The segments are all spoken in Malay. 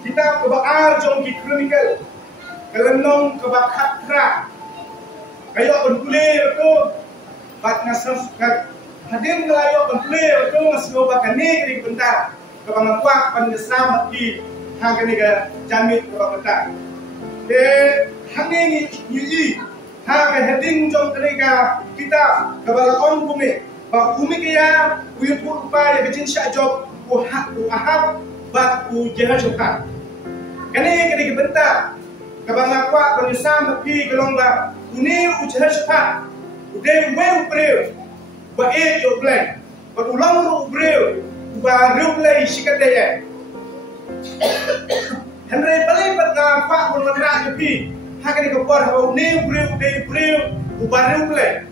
kita kebaar jom ki kronikal kelenong kebakatra kayo benkulir tu bat ngasas hadir ngelayo benkulir tu ngasno bakane kiri bentar kebang kuak pangesam ki hangane ga jamit kebakata de hangi ni haga heading jom kenika kita kebalakon bumi ba bumi kaya uyut upaya kecin syak job ahab bat ujahan syukat kani kini bentar kabang akwa penyusam tapi kelongba uni ujahan syukat udai weu breu ba yo plan ba ulang ru breu ba ruplay sikataya Henry paling pada pak pun mengerak jepi hakani kapor hau uni breu ba ruplay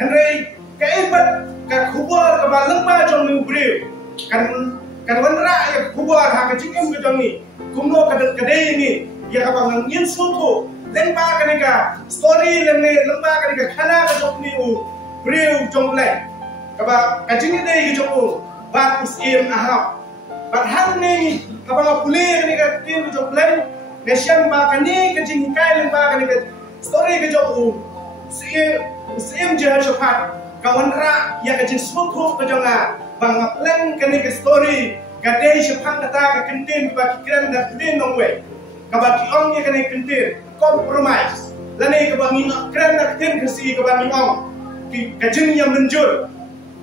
Henry kaibat ka khubor ka balengba jong ni breu kan wanra ya khubor ha ka jingem ke jong ni kumno kadai ini ya kabang ngin sutu lemba kanika story lemme lemba kanika khana ka jokni u breu jongle kaba kajing dei ki joku bat usim ahab bat hang ni kabang pule kanika tin jongle nation ba kani kajing kai lemba kanika story ka joku usim jahat syokat kawanra ya kajing sutu ka jonga bang plan kanika story gadai syapang kata ka kentin ba kikran da tin nongwe kabaki ong ye kene kentir compromise lani kabangi kran nak tin kasi kabangi ong ki kajin yang menjur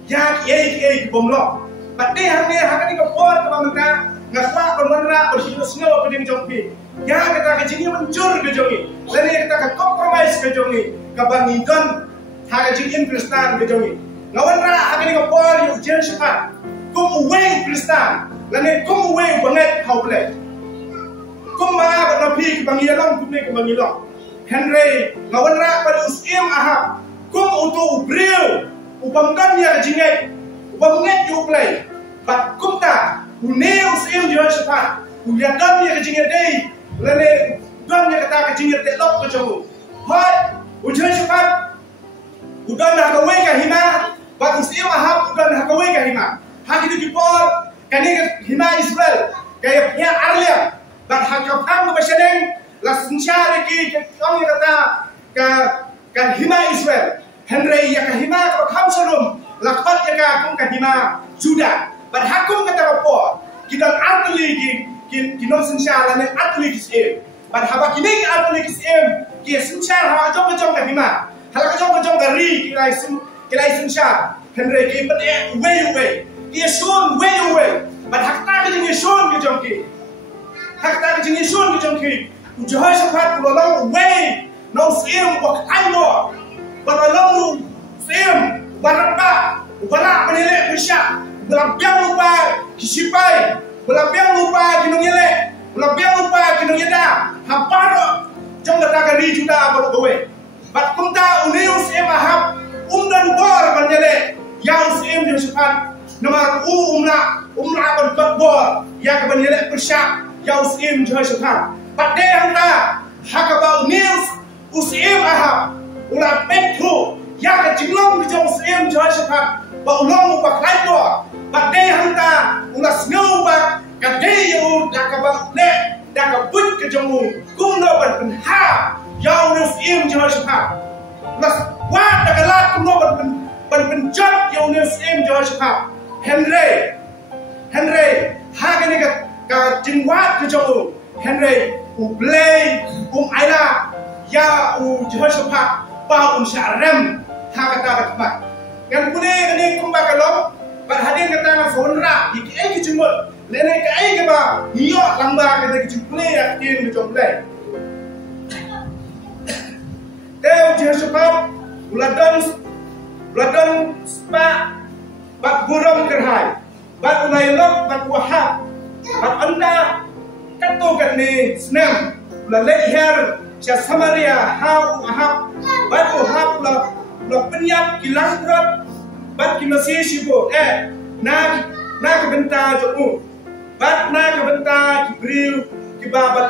ya ki bomlo pati hange hakani ka por kabangta ngasla pemenra bersiusno peding jongpi ya kata kajin yang menjur ke jongi lani kata ka compromise ke jongi kabangi don hakajin in kristan ke jongi ngawanra hakani ka por yu jen syapat kum uwe kristan lani kum uwe banget hauble kumma pada pi bangilong kumne ke bangilong Henry ngawanra pada usim ahab kum utu breu ubangkan ya jingai ubanget yu play bat kumta une usim jo syapat uyadan ya jingai dei lene don ya kata ke jingai telok ke jomu hoi ujan syapat udan dah kawe ka hima bat usim ahab udan dah kawe ka hima hakitu dipor kani hima Israel kaya ya arlia dan hakapang besedeng la sinchare ki kami kata ka hima Israel Henry ya ka hima ka kamsarum la khat ya ka kum ka hima Juda ban hakum kata ko kidan atli ki non sinchare ne atli ki sem ban haba kini atli ki sem ki sinchare ha jong ka hima hala ka jong ka ri ki lai sinchare Henry ki pade we ki shon we ban hakta ki shon ki jong ki hakta jingi sun ki jongki ujaha syapat ulolong way no sim wak aino balolong sim baraba ubala penile pisha belabiang lupa kisipai belabiang lupa kinongile belabiang lupa kinongida haparo jong kata kari juda abalo kowe bat kumta unius sim ahab dan bor banjale yang sim di syapat nomor umna ban bor ya ka banjale pisha ya usim jahat syapat pada handa hakabau news usim ahab ulah petro ya kejilong ke usim jahat syapat ba ulong ba kaibo pada handa ulah snow ba kadai yu dakabang le dakabut ke jamu kumno ban ha ya usim jahat syapat ulah wa dakalat kumno ban penjat ya usim jahat syapat Henry hagani ka jingwat ke jamu Henry play aila ya jahat syapat ba syarem ha kata dakmat kan kune ni kumba kalong ban hadin kata na fonra ki jimut lene ka ai ke ba hiyo lamba ka ke jimple ya tin ke jomple teu jahat syapat uladon spa bat burung gerhai bat unailok bat wahab bat anda katu kan ni senam la leher sia Samaria hau ahab bat wahab la penyap kilasrot bat kimasi sibo na kebenta jomu bat na kebenta kibril kibabat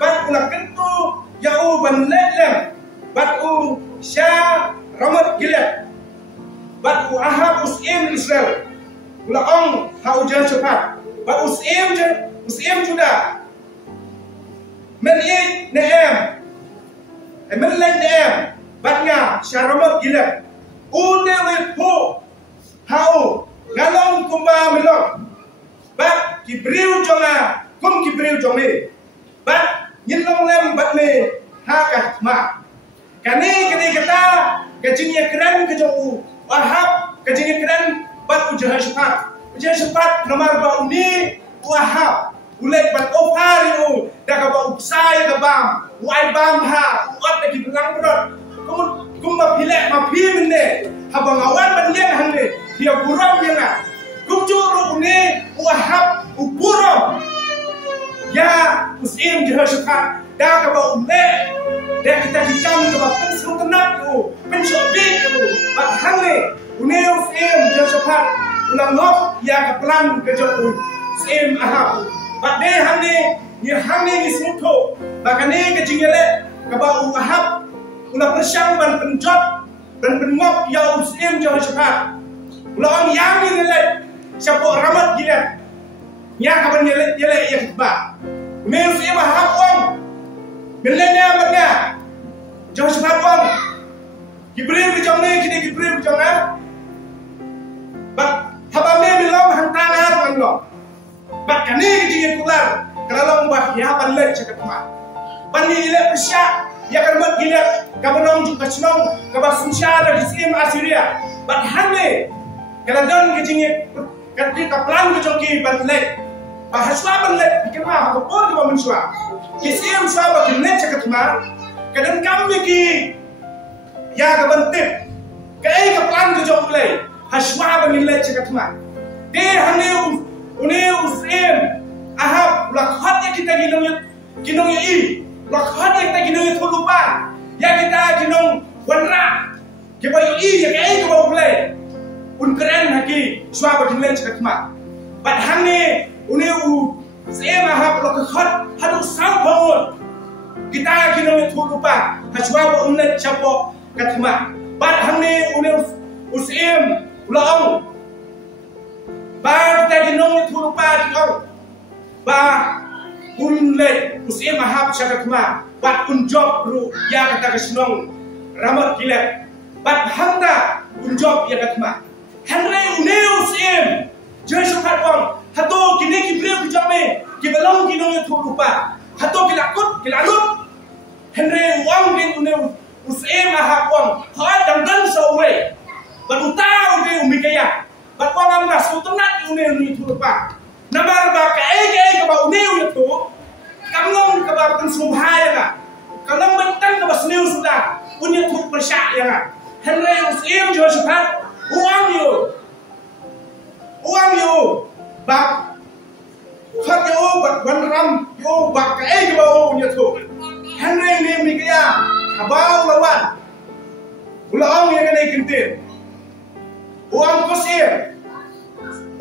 bat ulah kentu yau ban lelem bat sia ramat gilet bat ahab usim Israel ulah ong hau jahat syapat ba usim juda men i neem men len neem batnya syaramat gila une we po hau ngalong kumba milong bat kibriu jonga kum kibriu jonge bat nyilong lem bat me haka ma kani kata kajingnya keren kejau wahab kajingnya keren bat ujahan cepat nomor ba uni wahab ulek bat ofari dah ba upsai ka bam wai bam ha ot ki bilang berot kum ba pilek ma pi mende habang awan ban yang hande dia buram yang kum juru uni wahab uburam ya usim jahan cepat dah ka ba ulek dah kita dicam ka ba pensung tenat pensobi bat hande uni usim jahan cepat ulang ngop ya ka plan ke jauh usim ahab bat de hande ni hande ni sinto bakane ke jingele ka ba ahab ulah persyang ban penjot dan pengop ya usim jahan cepat ulang yang ni le siapa ramat gila nya ka ban le ya ba me usim ahab wong milenya batnya jahan cepat wong gibril ke jong ni kini gibril ke jong bat habame milong hantangan wanglo bat kani kijing kular kalau mbah ya ban le cekat ma ban ni le persya ya kan mat gila kabanong juga senong kabasumsya dari sim Asiria bat hanne kalau don kijing kati kaplan ke jongki ban le bahaswa ban le kema ko por ko menswa kisim swa ba kinne cekat ma kadan kami ki ya kaban tip kai kaplan ke jong le haswa ba min le cekat ma de hanne uni usim ahab lakhat ya kita ginong ya i lakhat ya kita ginong ya thulupa ya kita ginong wanra ke ba i ya kai ke ba ule un keren haki swa ba dinle cekat ma bat hanne uni usim ahab lakhat hadu sang bangun kita ginong ya thulupa haswa ba unle chapo katma bat hanne uni usim ulang ba kita ginong itu lupa dikau ba unle usim ahab syakatma bat unjob ru ya kata kesenong ramat gila bat handa unjob ya katma henre une usim jesu katwang hato kini kibril kujame kibalong ginong itu lupa hato kilalut henre uang din une usim ahab wang ha dangdan sawe bat utau de umikaya bat wangam na sutunat une itu lupa namar ba ka ba une itu kamlong ka ba kan sumhaya na kamlong mentang ka ba sniu sudah punya tu persyak ya henry usim josephat uang yo ba khat yo bat wanram yo ba ka ba une itu henry ni mikaya abau lawan ulang yang kena kintin uang kosir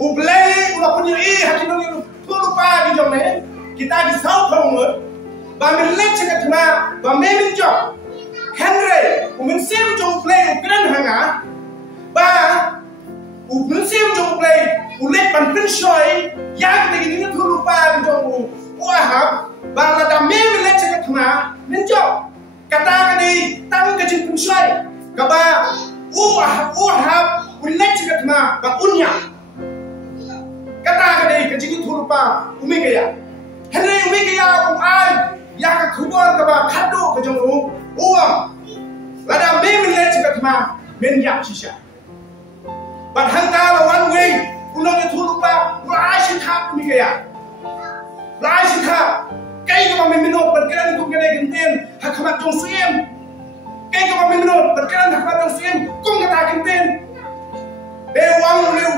ublei ulah punya hakinong yang lupa di jomne kita di South Hong ba min lek cekat na ba min job Henry umin sim jong play ukran hanga ba umin sim jong play ulek pan pensoi yang tegi ni lupa di jom Ahab ba la da min lek cekat na min job kata kani tang kejin pensoi ka ba Ahab ulek cekat na ba unya kata kadai kejing thulupa umi gaya henry umi gaya ai ya ka khubor ka ba khadu ka jong uam lada me min le cekat ma men yak shisha bat hanta la one way unong thulupa rai shitha umi gaya rai shitha kai ka ma minot berkeran kum kene genten hakmat jong siem kai ka ma minot berkeran hakmat jong siem kum kata genten bewang liu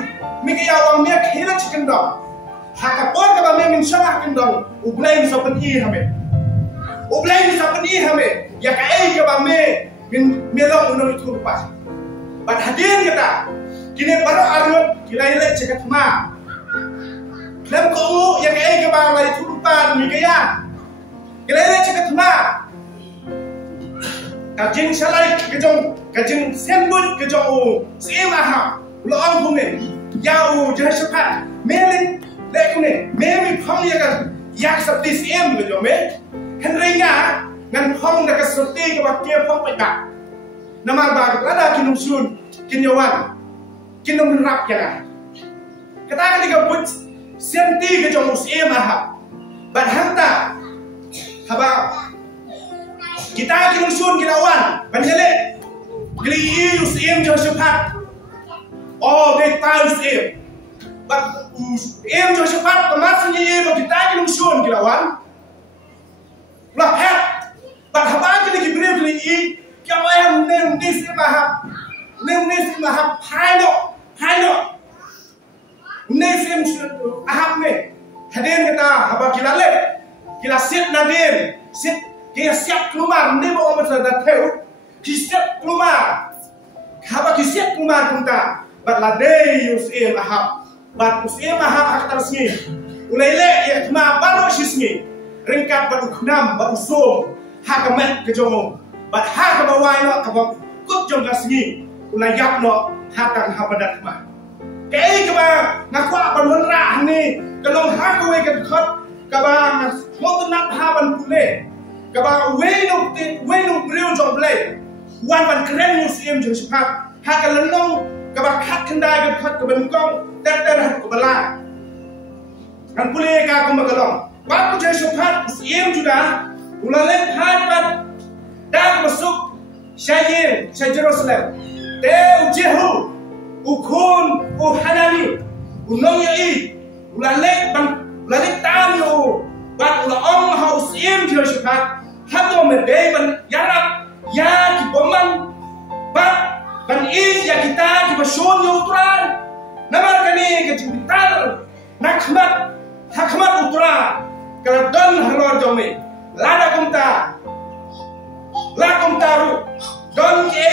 mikaya wang miak hina chicken dog hakapor ka ba me min shama kindong ublay ni sopan I hame ya ka ka ba me min melong unong itu pas bat hadir kita kini baru arut kilai cekat ma lem ko ya ka ba la itu lupa mikaya kilai cekat ma kajing salai kajing sembul kejong sema ha lo ang pune yau jelas cepat melin lekune memi phong ya kan yak sabti sim ke jome henrenga ngan phong da ka sabti ke ba ke phong pa nama ba ka da kinum sun kinyawan kinum rap ya kata kan diga but senti ke jom sim ha ban hanta haba kita kinum sun kilawan ban hele gli sim jo sepat oh they tahu sim but em cho cepat kemas ni bagi kita ni musuh kita wan lah het but haba kita kibril ni kau yang nem dis mahap hai no nem ahap me haden kita haba kita sit naden sit kita siap keluar ni mau macam tahu kita siap keluar haba kita siap keluar kita but ladei usem ahap bat usia mahal aktar sini, ulai ya kema baru sini, ringkat batu kenam batu som, hakamet kejong, bat hakabawai no kabam kut jong kasini, ulai yap no hakang habadat ma. Kei keba ngakwa banwenra ni, kalong hakawai kedekot keba mau nak haban pule, keba wenu beriu jong play, wan ban keren musim jong sepat, hakalenong keba kat kendai kedekot kebenkong. Dan kebala kan pulih ka kumagalong waktu jadi subhat usim juga ulale habat dan masuk syahir Jerusalem te ujehu ukun uhanani unong yai ulale tanyo bat ulaong ha usim jadi subhat hato medei ban yarap ya kiboman bat ban ya kita kibasun utran namar kani kejubitar nakmat hakmat utra kalau don halor jome lada kumta ru don ke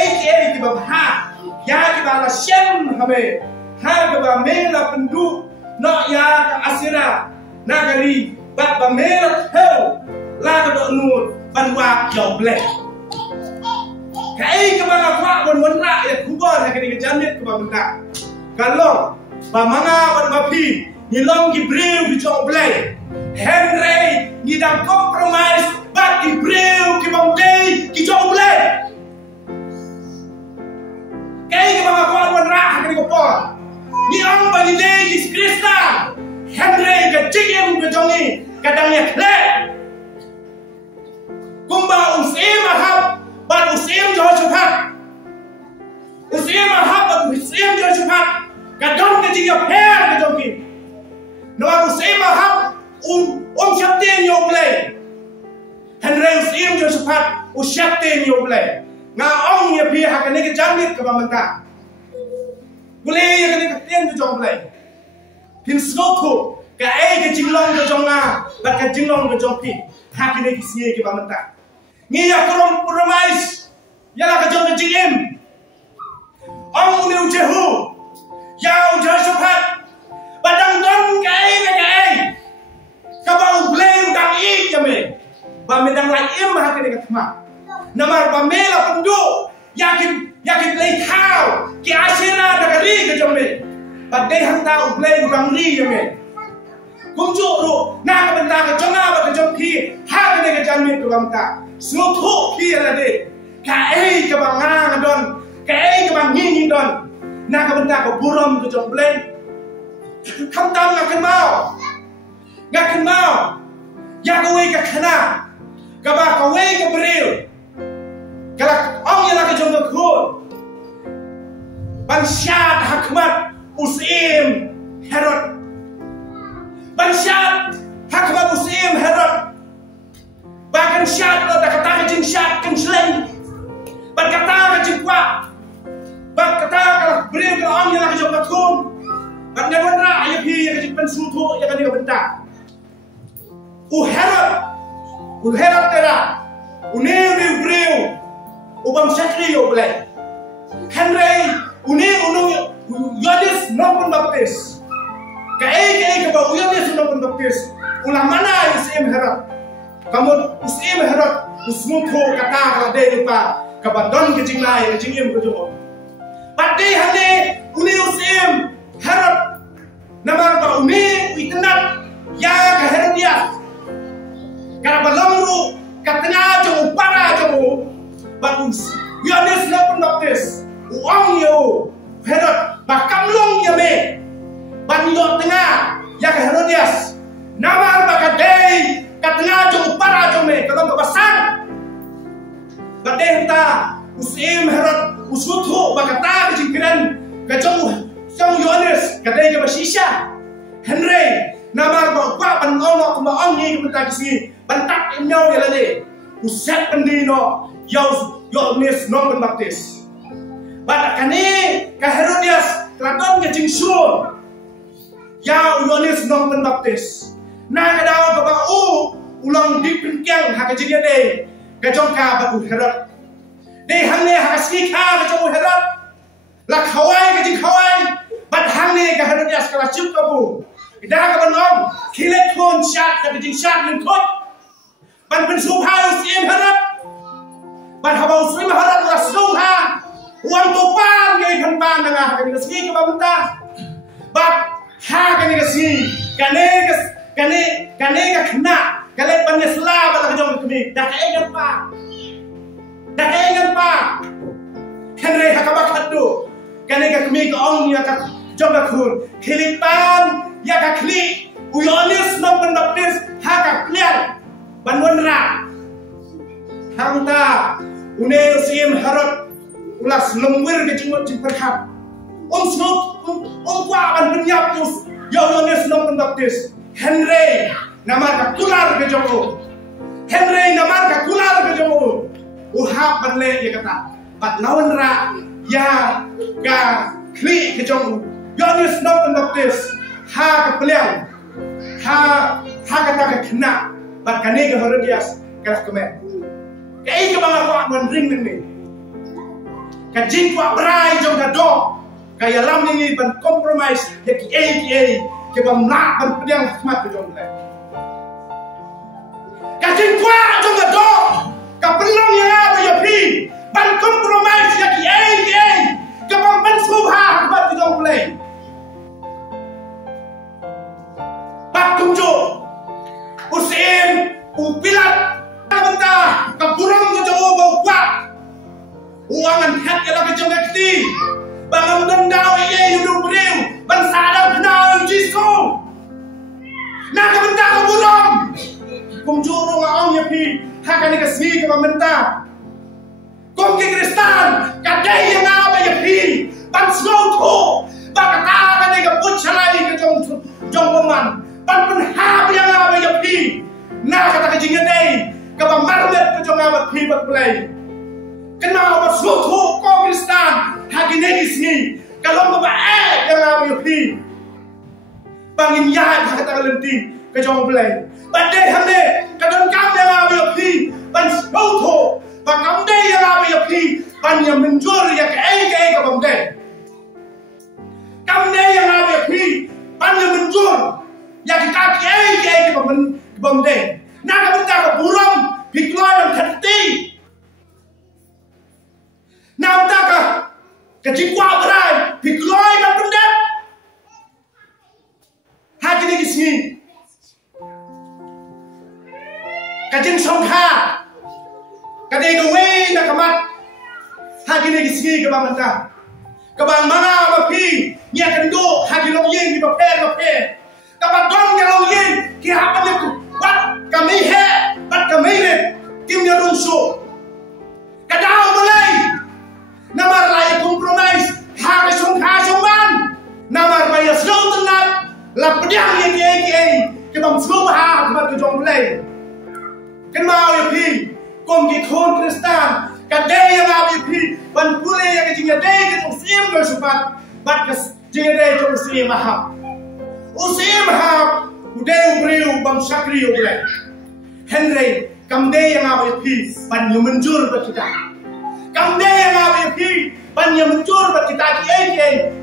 di babha ya di bala shem habe ha ba mela pendu no ya ka asira nagari ba mela heu la do nu banwa yoble kai ke ba kwa bon ra ya kubor ha kani jamit ke ba benda kalau bamanga ban bapi nilong gibril di joblay Henry ni dang compromise bat gibril ki bangdei ki joblay kay ka mga kuwan ra kani ko po ni ang banide ki Krista Henry ka jigim ka jongi kadang yakle kumba usim ahab bat usim Jehoshaphat usim ahab bat usim Jehoshaphat kadang ke jingga per ke jongi no usim ahab syaptin yoblay Henry usim Jehoshaphat syaptin yoblay nga ong ya pi hakane ke jamit ke bamanta boleh ya kene ke tiang ke joblay pin skoku ka ke jinglong ke jonga ba ka jinglong ke jongpi hakane ke sie ke bamanta ngi ya compromise ya la ke jong ke jingim ong ni Jehu Yau Jehoshaphat badang don kai ka ba ubleng dang ik yame ba medang lai im ha ke katma namar ba mela pendu yakin play cow ki asira da kari ke jome ba dei hanta ubleng dang ri yame kumju ru na ka benta ka jonga ba ke jom ki ha ke jamin ke bamta smokho ki ala de ka ka ba nga don ka ka ba ngi don na ka benta ko buram ke jom bleng kham tam ngakan mau ya ka we ka khana ka ba ka we ka bril kala ong ya la ka jom ko khol ban syad hakmat usim Herod ban syad hakmat usim Herod bahkan syad lo da kata ka jing syad kan sleng ban kata ka jing kwa ban kata ka bril ka ong ya la ka jom ko khol ban ne ban ra ya pi ya ka jing ban su thu ya ka ni ka benta Herod tera uniu bril ubam syakri yo blay Henry unu Yohanes nopun baptis kai ba Yohanes nopun baptis ulang mana usim Herod kamu usim Herod usmuto kata ka de lupa ka bandon ke jinglai ke jingim ke jomo pati hane uni usim Herod Namar ba umi itenat ya ka Herodias. Karena balongru katena jong upara jong bagus. Yohanes na Pembaptis uang yo Herod bakamlong ya me banyo tengah ya ka Herodias. Namar ba kadai katena jong upara jong me kalong kabasan. Badeh ta usim Herod usutu bakata kejingkiran kajong Yohanes kadai ka basisya. Henry namar ba kwa bangono kuma ongi kumta kisi bantak imyo yalade uset pendino Yohanes non Pembaptis. Badak kani ka Herodias kladon ke jingsun ya Yohanes non Pembaptis. Na kadao ka ba ulang di pinkyang ha ka jingade ka jongka ba Herod. De hangne ha ka jong Herod. La khawai ka jing khawai bat hangne ka Herodias ka chup ka bu. Ida ka banong kilet kon shat ka jing shat len kot. Ban pen su ha usim Herod. Ban ha ba usim Herod la su ha. Uang topan ngai pan pan nga ka ni ski ka ba benta. Bat ha ka ni ski kane ka khna kale pan ni sla ba ka jong kami dak engan pa kane ha ka ba khadu kane ka kami ka ong ya ka jong ka khun khilipan ya ka khli Yohanes non Pembaptis ha ka klian ban wonra hangta une sim Herod ulas lengwir ke jingot jing perhap snot kwa ban penyap Yohanes non Pembaptis. Henry namar ka kular ke jomo. Henry namar ka kular ke jomo. Uhap banle ya kata. Bat lawan ra ya ka kli ke jomo. Yohanes non Pembaptis ha ka peliang. Ha kata ka kena. Bat kane ke Herodias kalah kemen. Kai ke bang aku mon ring ni. Ka jing kwa brai jong ka do. Kaya lam ni ban compromise ya ki ke bang nak ban peliang hikmat ke jong le. Ka jing kwa jong ka do. Ka pelong ya ba ya pi ban compromise ya ki ke bang ban subha hikmat ke jong le. Bat kumjo usim upilat benta ka burung ke jong bau kwa. Uangan hat ya la ke jong ki. Bangam dendau hidup beriu ban sadar kenal Jisu. Nak benta ka burung. Kumjuru ngaong ya pi hakani ka si ka benta. Kum ki Kristan kadai yang apa ya pi ban slow to bakata ka ni ka puchalai ka jong paman. Ban penhab yang apa ya pi. Na kata ka jingadai ka marlet ka jong apa pi bak play. Kenal ba slow to ko Kristan hagine isni kalau ba yang apa ya pi. Bangin yahat kata ka lenti ka jong play. Bade hamne kadon kam yang apa ya pi ban slow to ba kam de yang apa ya pi ban yang menjur ya ka ka bam de. Kam de yang apa ya pi ban yang menjur ya kita ka bam de. Na ka benta ka buram piklo dan khati. Na benta ka kejikwa berai piklo dan pendek. Hati ni kisni. Kajin songkha kadai gawe na kamat hagi ni kisni ke bang menta ke bang mana bapi nya kendo hagi long yin di bape kabat dong nya long yin ki apa ni wat kami he bat kami re kim nya runsu kadau mulai namar lai compromise hagi songkha songman namar bayar slow tenat la pedang yang ke bang slow ha kabat ke jong mulai. Kenal ya pi, kom ki kon Kristan, kadai yang abi pi, ban pule yang jinga dai ke sim do supat, bat ke jinga dai to sim mahap. Usim mahap, udai ubriu bang sakri ubre. Henry, kam dai yang abi pi, ban yang menjur bat kita. Kam dai yang abi pi, ban yang menjur bat kita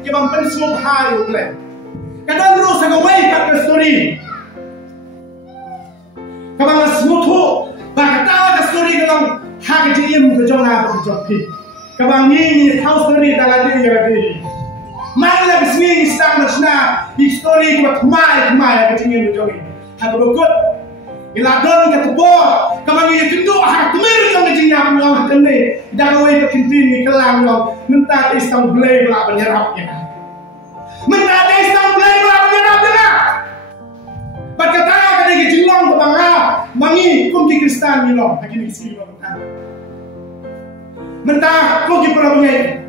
ki bang pen sum hai ubre. Kadang terus agawai kat story. Kabang smutu bakata ka story kalong hak jim ke jong na ke jong pi kabang ni house story dalade ya de Mana kesini istana Cina histori kita kemai kecingin berjogi. Hak berikut iladon kita bor kemana itu hak temir yang kecingnya pulang kene. Dagoi kekintin ni kelang yang mentah istana belai belak penyerapnya. Mentah istana belai belak penyerapnya. Berkata kena kecilong kebangga mangi kumki Kristen ni loh. Lagi ni kesini mentah. Mentah kumki perabungan.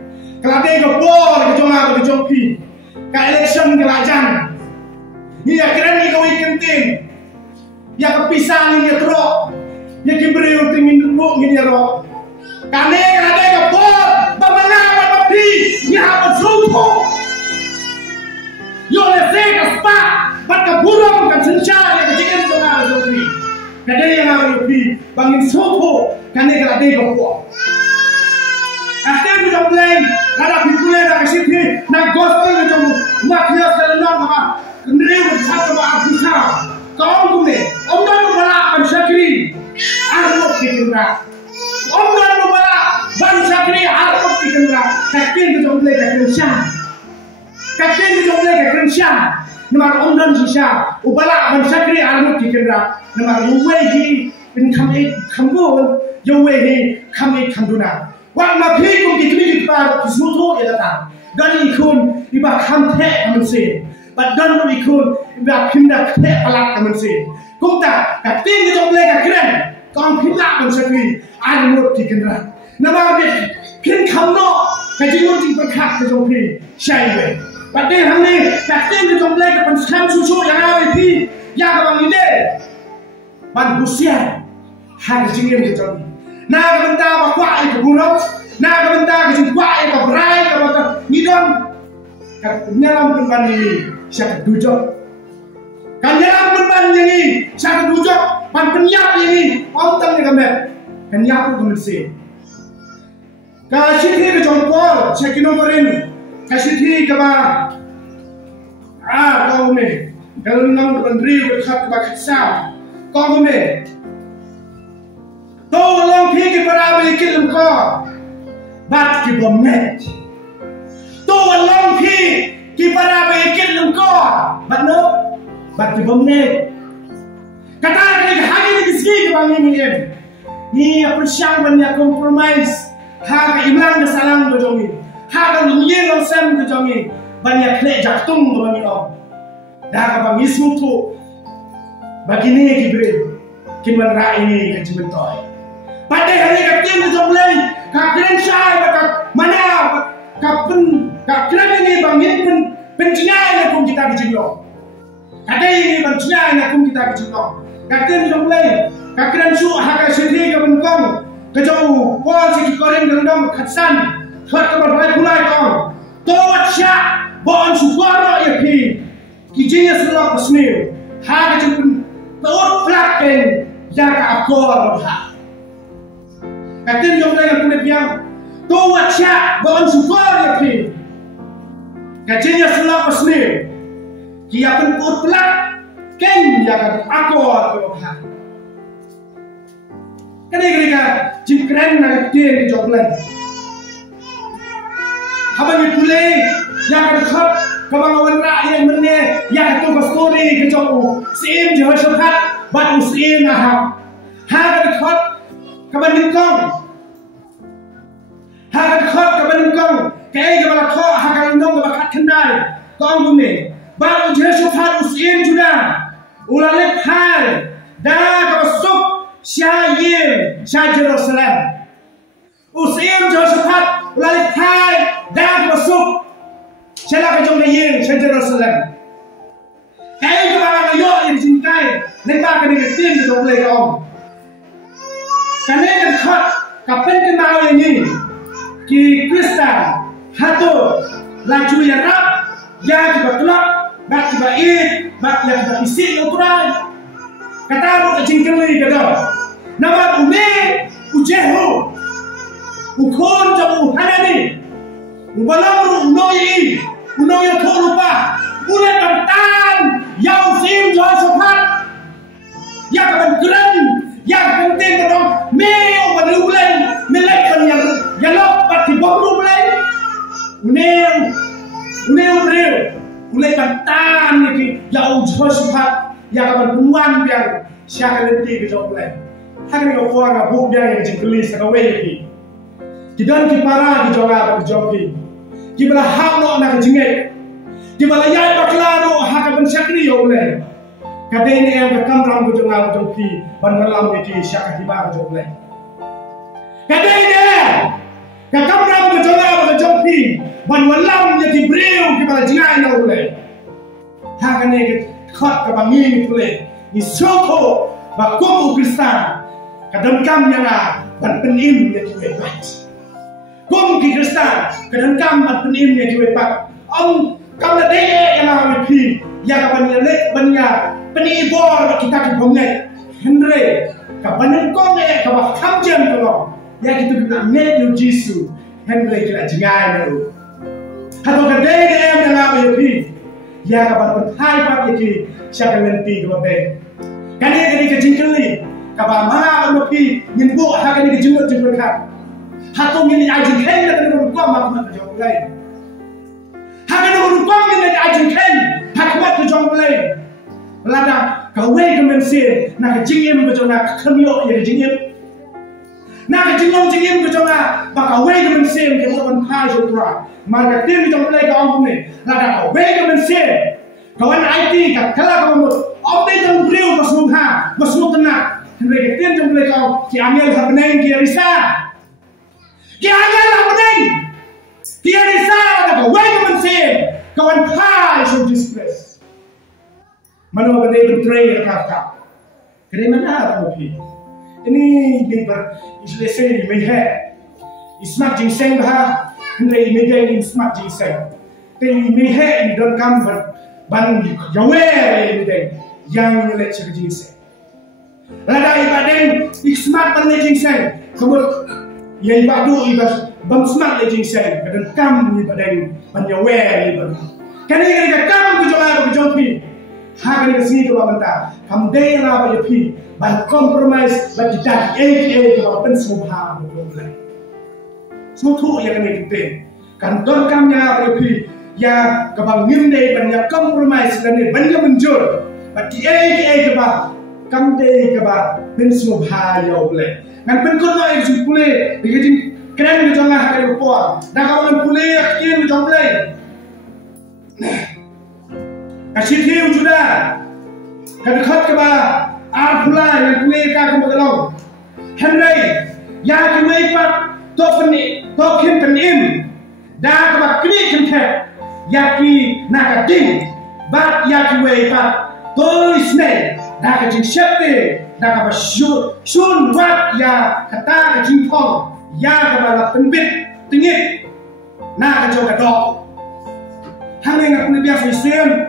Kalau dia ke bor ke jomah ke jompi, ke election ke lajan, ni akhirnya ni kau ikentin, ya kepisah ni teruk, ya kiberiu tingin dulu ni teruk. Kalau dia ke bor, bagaimana bagapi, ni apa suku? Yo lese ke spa, pada burung ke senja yang kecil jomah ke jompi. Kalau dia yang jompi, bangin suku, kalau dia ke bor. Akhirnya kita mulai ada pikulan dari sini, nak gospel kita maknya selenong apa, kendriu kita apa abisa, kau tu ni, orang tu balak bansakri, armut dikendra, orang tu balak bansakri armut dikendra, kakek kita mulai kakek kita mulai kakek nama orang sisa, balak bansakri armut dikendra, nama uwei ini kamu, uwei kami kamduna. Wang mapi kung kitmi par kismuto elata dan ikun iba kamte amansin but dan ikun iba pinda kte alat amansin kung ta kating jom le ka kren kong pinda amansin anmut dikenra nama be pin khamno kajingun ting perkhat ke jom pi shaiwe but de hamni kating jom le ka panskam susu yang awe pi ya ka bang ide ban husia har jingem ke jom na benta bakwa ke gunung na benta ke jumpa ke berai ke bata nidon kat nyalam penban ini syak dujok kan nyalam penban ini syak dujok pan penyap ini ontang ni kamet kan nyap ko mense ka sithi ke jongpol sekino korin ka sithi ke ba kau ni kalau nang pendri ke khat ba khatsa kau ni Tolong long phi para bikin ko bat ki bomnet to long phi ki para bikin ko bat ki bomnet kata ni hagi ni ski bang ni persyang banyak compromise ha imlang de salam do jongi ha ga luye lo sam do jongi banyak kle jaktung do ni om da ka bang ismu tu bagini ki bre ki man ra ini ka jimentoy pada hari kapten jomlei kapten syai bakat mana kapten ini bangin pencinai kum kita dijinlo kata ini pencinai kum kita dijinlo kapten jomlei kapten su haka sedhi ke benkong ke jauh kol siki koring gerendam khatsan khat ke berbai kulai kong towat sya bon sukoro ya pi kijinya selok pesmil haka jempun tawat flaken jaka akor ha Katin jom lagi kulit yang tua cak bahan sukar ya pi. Kacinya selap pesmil. Kia pun putlak ken ya akor berha. Kene jikren nak dia di jom lagi. Habang pule yang khap kabang awan rakyat mene yang tu pastori ke jom sim jauh sekat bat usim aham. Ha khap kaban dingkong hak khot kaban dingkong kai ke bala kho hak nong ke bakat kendai kong bune ba Yesus hat usin juda ulale khai da ka basuk syayim sya Jerusalem usin Yesus hat ulale khai da ka basuk syala ka jong yin sya Jerusalem kai ke bala yo in jinkai len ba ka ni sin ke jong le ong Karena khot kapan kenal ini ki Kristen hatu laju ya rap ya kibatulak bat kibaid bat ya kibisi ukuran kata lu kecingkeli kata nama ume ujehu ukon jamu hanani ubalam unoyi unoyi lupa ulet tantan yang sim jual sopat yang kebetulan yang penting dong meo berulang melek yang lok pati boru mulai uneng dan biang siapa lenti ke jauh lain. Hakan kau puang abu biang yang jengkelis kau wei Kidan kipara ki jonga ki jongki. Kibala hawlo na ki jingai. Kibala yai baklaro haka ban syakri yo le. Kadai ni em ka kamram ki jonga ki jongki ban malam ki syaka hiba ki jongle. Kadai ni ka kamram ki jonga ki jongki ban malam ki breu kibala jingai na le. Haka ni ki khot ka bangi ki le. Ni soko ba ko Kristan. Kadam kam yana ban penim ki wet. Kum ki Kristan kadang kam at penim nya kiwe pak om kam la deye yang awi pi ya ka ban le ban ya peni bor kita ki bomngai henre ka ban ko ne ka ba kham jem ko ya kita na ne yu jisu henre ki la jingai na ru hato ka deye yang awi pi ya ka ban hai pak ki shakalenti ko be kani ka jingkeli ka ba ma ba pi nyin bu ha ka ni jingot jingot ka Hatung ini ajin ken na kanung ko makmat na jong play. Hakanung ko ini ajin ken hakmat na jong play. Lada ka way ka men sin na ka jingim ko jong na kamyo ya jingim. Na ka jingom jingim ko jong na ba ka way ka men sin ka jong pa jong tra. Mar ka tim jong play ka ong ni. Lada ka way ka men sin. Ka wan IT ka kala ka mo. Opte jong breu masung ha, masung tena. Henry ka tim jong play ka ki amel ha beneng ki risa. Kaya lah pening. Dia risau tak kau wait mensin. Kawan pai so distress. Mana benda betray kata. Kena mana tahu pi. Ini ber islese di mehe. Ismak jinseng bah. Henry mehe ismak jinseng. Tapi mehe ini don kam ban yawe ini yang nyelet cek jinseng. Lada ibaden ismak ban jinseng. Kemudian yang ibadu ibas bang smart le jinseng kadang kam ni badeng banyawe ni bang kani kani kam ku jola ku jompi ha kani kasi ko banta kam dei la ba yapi ban compromise ba tidak ke ba pen subha ko le so thu ya kani kite kan don kam ya ba yapi ya ka bang ngim dei ban ya compromise dan ni ban ya menjur ba di ke ba kam dei ka ba pen subha ya le ngan pen ko no ek pule digajin keren ni jonga ha ko po da ka man pule akin ni jongle kasi thiu juda kan khat ka ba ar pula yang pule ka ko magalong henry ya ki wei pa to kin penim da ka ba kni kin the ya ki na ka ding ba ya ki wei pa to isne da ka jin shepte da ka ba shun wat ya kata ka jin thong ya ka ba la penbit tingit na ka jo ka do hanre ngak ni bia fisem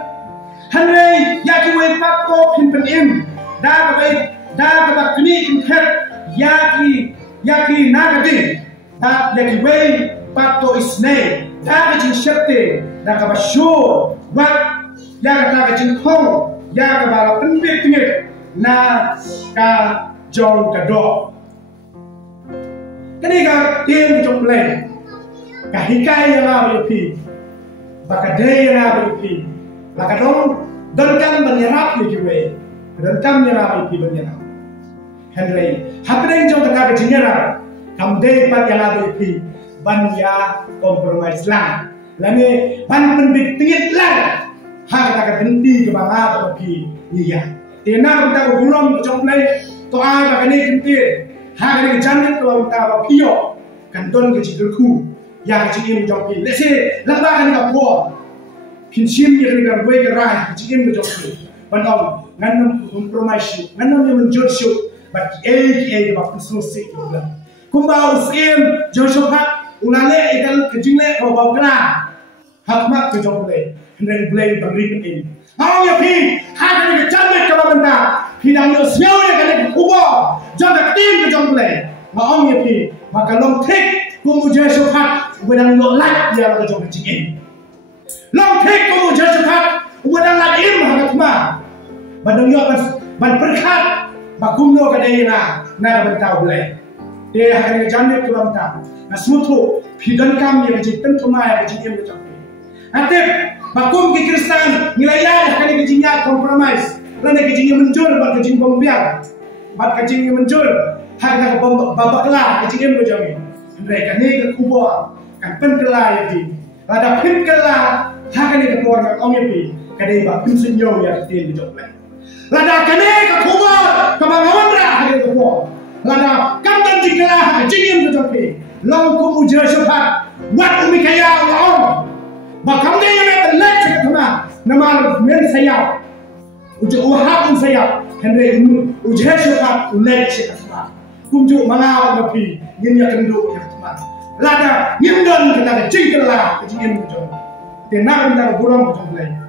hanre ya ki we pat ko pin pen im da ka ba kni kin khet ya ki na ka ding da ya ki we pat to isne da ka jin shepte da ka ba shun wat ya ka ta ka jin thong ya ka ba la penbit tingit na ka jong ka do kani ka tim jong play ka hikai la ba pi ba ka dei la ba pi ba ka don kan ban yarap ni ki we don kan yarap pi ban yarap henry hapren jong ka jinera kam dei pat ya la ba pi ban ya compromise la lane ban penbit tingit la ha ka tendi ke banga ba pi ni ya Tena kita gulung jong play to ai ba kani kinti ha kani janit to ta ba pio kan don ke jidurku ya ke jim jong pi lese la ba kani ka po kin sim ni kani ka we ke rai jim jong pi ban dong ngan compromise ngan ni menjur shu ba ke ba kusu se ko kumba usim josho pat ulale ikal ke jingle ko ba kra hakmat ke jong play henry play ba ri in Mau ya pi, hanya ni kecamai kalau benda, hidang yo siau ya kena kubur, jangan tim ke jomble. Mau ya pi, maka long tik kumujah sokat, wedang lo lat ya lo jomble cikin. Long tik kumujah sokat, wedang lat im hangat ma. Badang yo ban berkat, bakum lo kadai na bentau boleh. Dia hanya kecamai kalau benda, na smutu, hidang kami yang cikin tumai yang cikin ke jomble. Nanti bakum ke Kristen nilai kali kejinya compromise lana kejing menjur bat kejing pembiang bat kejing menjur hak nak babak lah kejing berjami mereka ni ke kubur kan penkelai di ada penkelai hak ni ke kubur nak om pi kadai ba pinsenyo ya tin jok lai lada kane ke kubur ke bangawan ra hak ke kubur lada kamdan diklah kejing berjok pi lau ku ujar syafaat wat umi kaya Allah ba kamdan yang belak ke tama nama men sayap ujuk wahab sayap Henry ujar syafaat ulek ke tama kunjuk mangau ngapi ngin ya kenduk ya tama lada ngindon kena kejing kelah kejing berjok tenang entah burung berjok lai